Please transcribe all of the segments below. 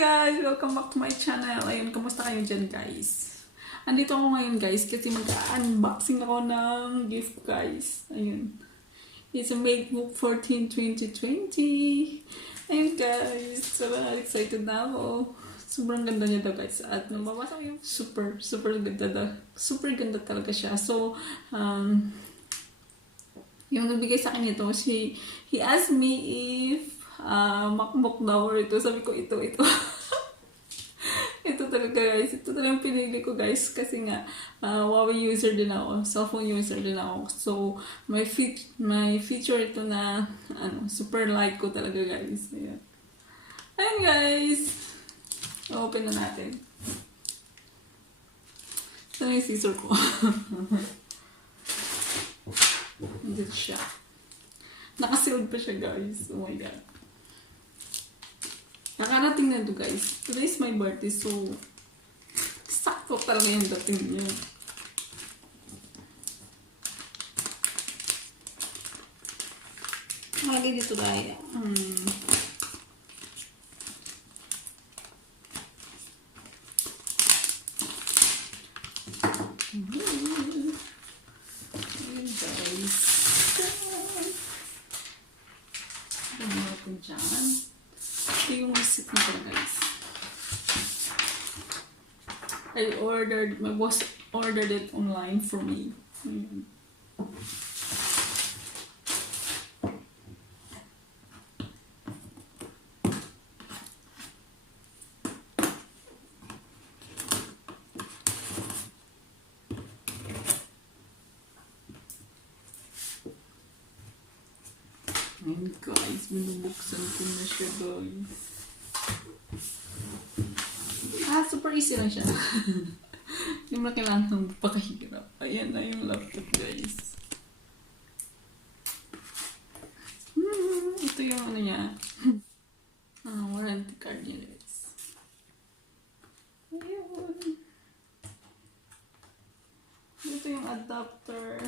guys! Welcome back to my channel. Ayun, kamusta kayo dyan guys? Andito ako ngayon guys kasi mag-unboxing ako ng gift guys. Ayun. It's a MacBook 14 2020. Ayun guys. Sobrang excited na ako. Sobrang ganda niya daw guys. At nung mabasa ko yung super ganda daw. Super ganda talaga siya. So, yung nagbigay sa akin ito, he asked me if MacBook daw or ito. Sabi ko, ito. Ito talaga guys. Ito talaga yung pinili ko guys. Kasi nga, Huawei user din ako. Cellphone user din ako. So, may feature ito na, super like ko talaga guys. Ayan. Ayan guys. Open na natin. Ito na yung scissor ko. Andito siya. Nakasealed pa siya guys. Oh my god. Nakarating na ito guys. Today is my birthday, so sakto talaga yung dating niya. Lagi dito tayo. Ayun guys. Ano natin dyan? Ito yung receipt na pala guys. My boss ordered it online for me. Ayan guys, binubuksan ko na siya guys. Super easy lang siya. Hindi mo na kailangan ng pakahirap. Ayan na yung laptop guys. Ito yung niya. Warranty card niya guys. Ayun. Ito yung adapter.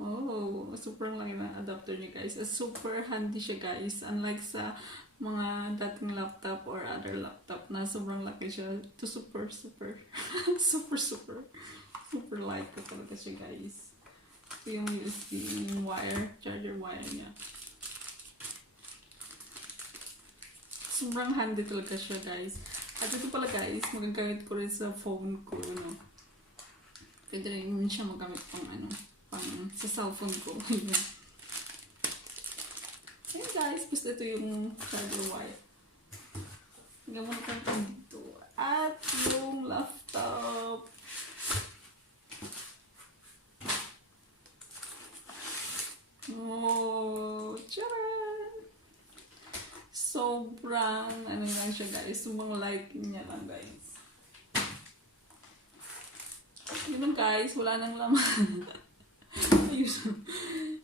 Oh, super laki na adapter niya guys. Super handy siya guys. Unlike sa mga dating laptop or other laptop na sobrang laki siya. Ito super light ko talaga siya guys. Ito yung USB wire, charger wire niya. Sobrang handy talaga siya guys. At ito pala guys, magagamit ko rin sa phone ko, no? Pwede rin siya magamit pang sa cellphone ko. Ayan guys, basta ito yung charger wire. Hanggang muna kang dito. At yung laptop. Oh, tcharan! Sobrang, lang siya guys. Sobrang light niya lang guys. Yun lang guys, wala nang laman.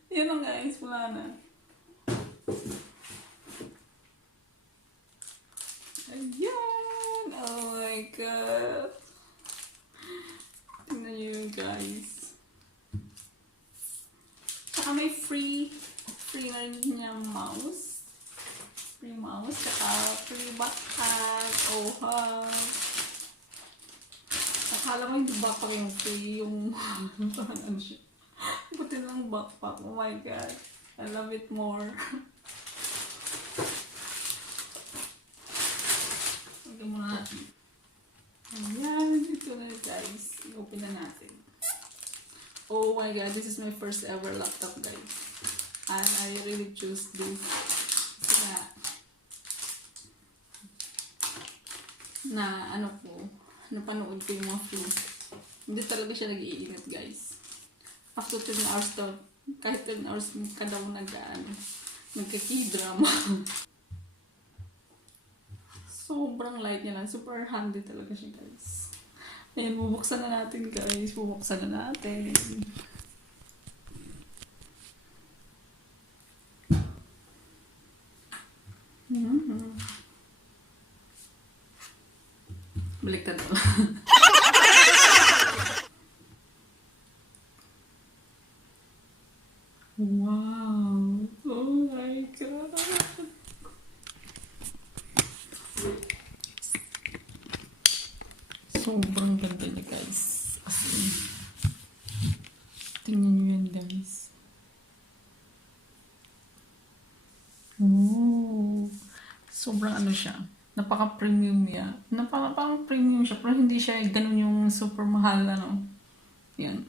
Yun lang guys, wala na. Ayan! Oh my god! Tingnan nyo yun guys. Saka may free na rin niya mouse. Free mouse, saka free backpack. Oh ha! Akala mo hindi backpack yung free, yung ano siya. Buti lang backpack. Oh my god. I love it more. Lagyan muna natin. Ayan. Ito na guys. I-open na natin. Oh my god. This is my first ever laptop guys. And I really choose this. Kasi napanood ko yung mga film. Hindi talaga siya nag-iingat guys. After 10 hours daw, kahit 10 hours ka daw nagka-k-drama. Sobrang light niya lang. Super handy talaga siya guys. Ayan, bubuksan na natin guys. Bubuksan na natin. Baliktad na. Wow! Oh my god! Ooh. Sobrang ano siya. Napaka-premium niya. Parang premium siya, pero hindi siya ganun yung super mahal, ano. Yan.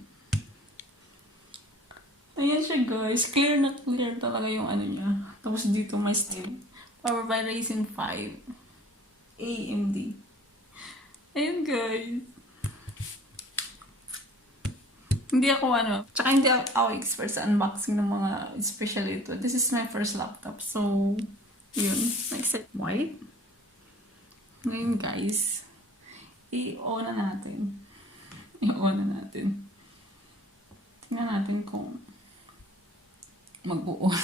Ayan siya, guys. Clear na clear talaga yung ano niya. Tapos dito may sleeve. Power by Ryzen 5. AMD. Ayun, guys. Hindi ako ano, tsaka hindi ako expert sa unboxing ng mga, especially ito. This is my first laptop. So, yun. Except white. Ngayon, guys, i-on na natin. I-on na natin. Tingnan natin kung mag-on.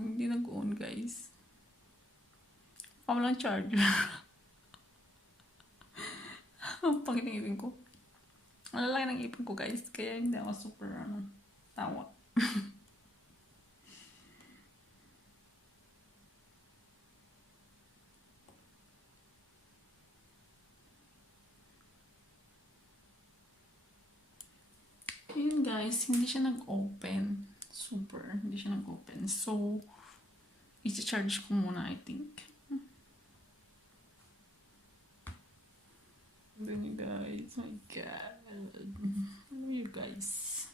Hindi nag-on, guys. Walang charger. Ang pangit ng ipin ko. Ang lalaki ng ipin ko, guys. Kaya hindi ako super, tawa. Ayun, guys. Hindi siya nag-open. Super. Hindi siya nag-open. So, i-charge ko muna, I think. Then you guys, oh my god. Ano you guys?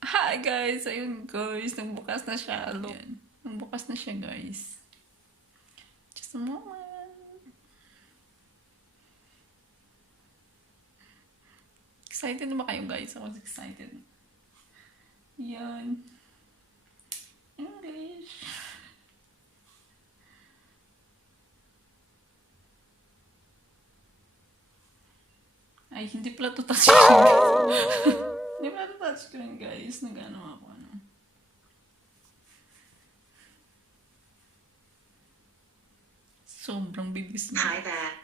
Hi guys! Ayun guys, nagbukas na siya. Ayan. Nagbukas na siya guys. Just a moment. Excited na ba kayo guys? I was excited. Yan. English. Ay, hindi pala to touchscreen. Hindi pala to touchscreen, guys. Nag-ano ako, ano. Sobrang bilis na. Hi there.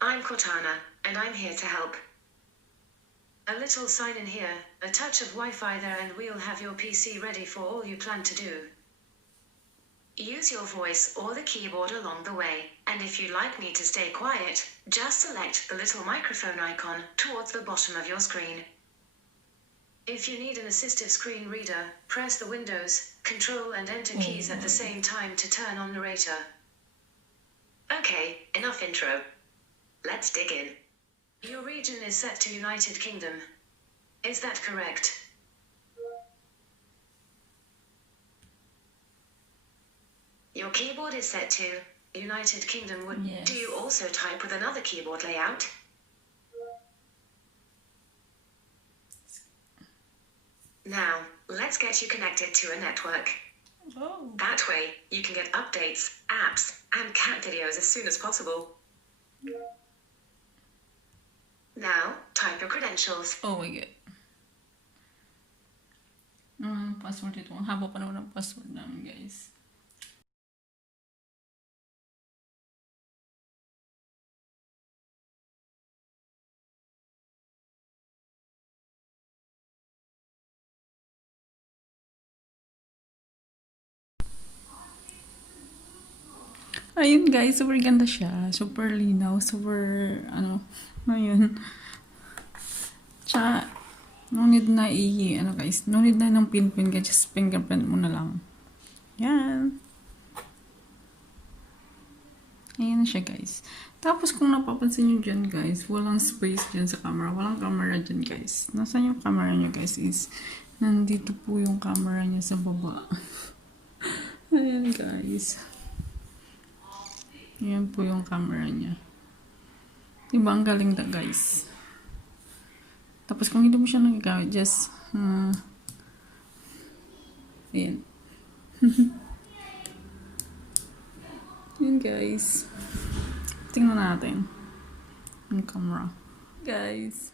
I'm Cortana, and I'm here to help. A little sign in here, a touch of Wi-Fi there, and we'll have your PC ready for all you plan to do. Use your voice or the keyboard along the way, and if you'd like me to stay quiet, just select the little microphone icon towards the bottom of your screen. If you need an assistive screen reader, press the Windows, Control and Enter keys at the same time to turn on narrator. Okay, enough intro. Let's dig in. Your region is set to United Kingdom. Is that correct? Your keyboard is set to United Kingdom. Yes. Do you also type with another keyboard layout? Now, let's get you connected to a network. Oh. That way, you can get updates, apps, and cat videos as soon as possible. Now, type your credentials. Oh my god. Ano ang password ito? Ang haba pa naman ang password namin, guys. Ayun guys, super ganda siya. Super linaw, super, ayun. Tsaka, no need na guys, no need na ng pin-pin ka, just fingerprint mo na lang. Yan. Ayan na siya guys. Tapos kung napapansin nyo dyan guys, walang space dyan sa camera. Walang camera dyan guys. Nasaan yung camera nyo guys is, nandito po yung camera niya sa baba. Ayan guys. Ayan po yung camera niya. Diba ang galing da guys. Tapos kung hindi mo siya nagagamit, just ayan. Ayan guys. Tingnan natin ang camera. Guys.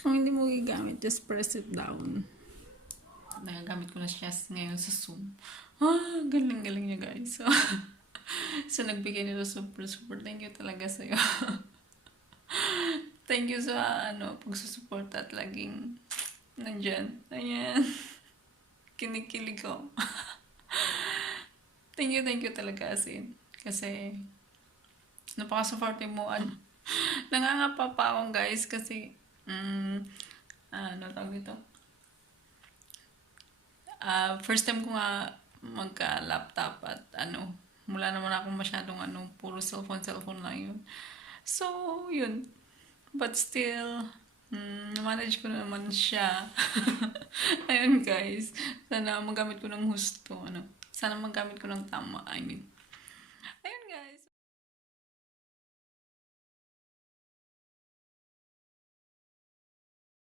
Kung hindi mo gigamit, just press it down. Nagagamit ko na siya ngayon sa Zoom. Galing-galing niya guys. So nagbigay nito super thank you talaga sa'yo. Thank you sa pagsusupport at laging nandyan. Ayan. Kinikilig ko. Thank you talaga asin. Kasi Napaka-supportive mo. Nangangapa pa akong guys kasi, ano tawag ito? First time ko nga magka-laptop at wala naman akong masyadong puro cellphone lang yun. So, yun. But still, manage ko naman siya. Ayun guys. Sana magamit ko ng husto. Sana magamit ko ng tama. I mean,